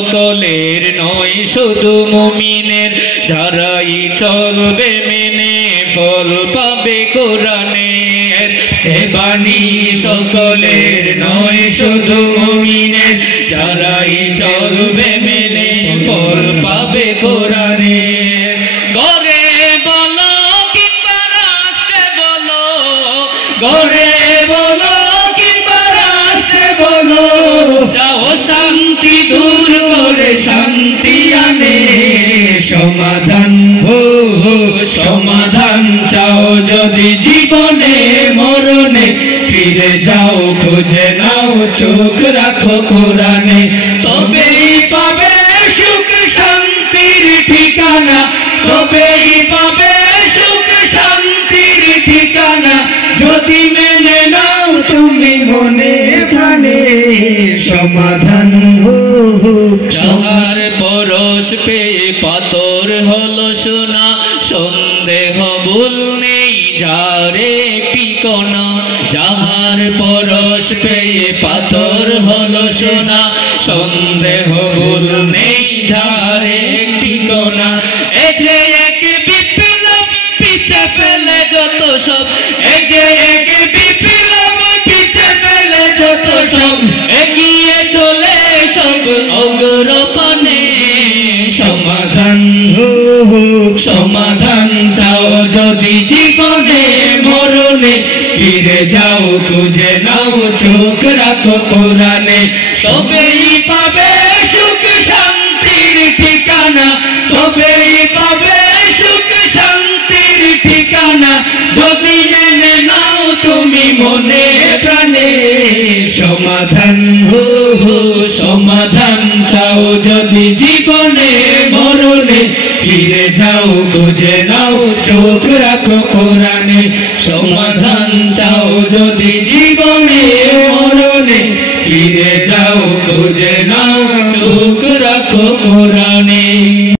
সকলের নয় শুধু মুমিনের, যারাই চলবে মেনে ফল পাবে কোরআনের। এ বাণী সকলের নয় শুধু মুমিনের, যারাই চলবে মেনে ফল পাবে কোরআনের। গরে বলো কিংবা রাষ্ট্রে বলো, গরে বলো কিংবা রাষ্ট্রে বলো, যাও শান্তি দূর করে শান্তি আনে সমাধান। সমাধান চাও যদি জীবনে মরণে, ফিরে যাও খুঁজে নাও চোখ রাখো কোরআনে, তবেই পাবে সুখ শান্তির ঠিকানা, তবেই পাবে সুখ শান্তির ঠিকানা, যদি মেনে নাও তুমি মনে প্রাণে সমাধান। যাহার পরশ পেয়ে পাথর হলো সোনা, সন্দেহ ভুল নেই যারে পিকোনা। যাহার পরশ পেয়ে পাথর হলো সোনা, সন্দেহ ভুল নেই যারে পিকোনা। এই যে এক বিপ্লব পিছে ফেলে যত সব, এই যে এক বিপ্লব পিছে ফেলে যত সব, এগিয়ে চলে সব অগ্রপানে সমাধান। সমাধান চাও যদি জীবনে মরণে, ফিরে যাও খুঁজে নাও চোখ রাখো কোরআনে, তবেই পাবে সুখ শান্তির ঠিকানা, তবেই পাবে সুখ শান্তির ঠিকানা, যদি মেনে নাও তুমি মনে প্রাণে সমাধান। সমাধান চাও যদি জীবনে মরণে, ফিরে যাও খুঁজে নাও চোখ রাখো কোরআনে। সমাধান চাও যদি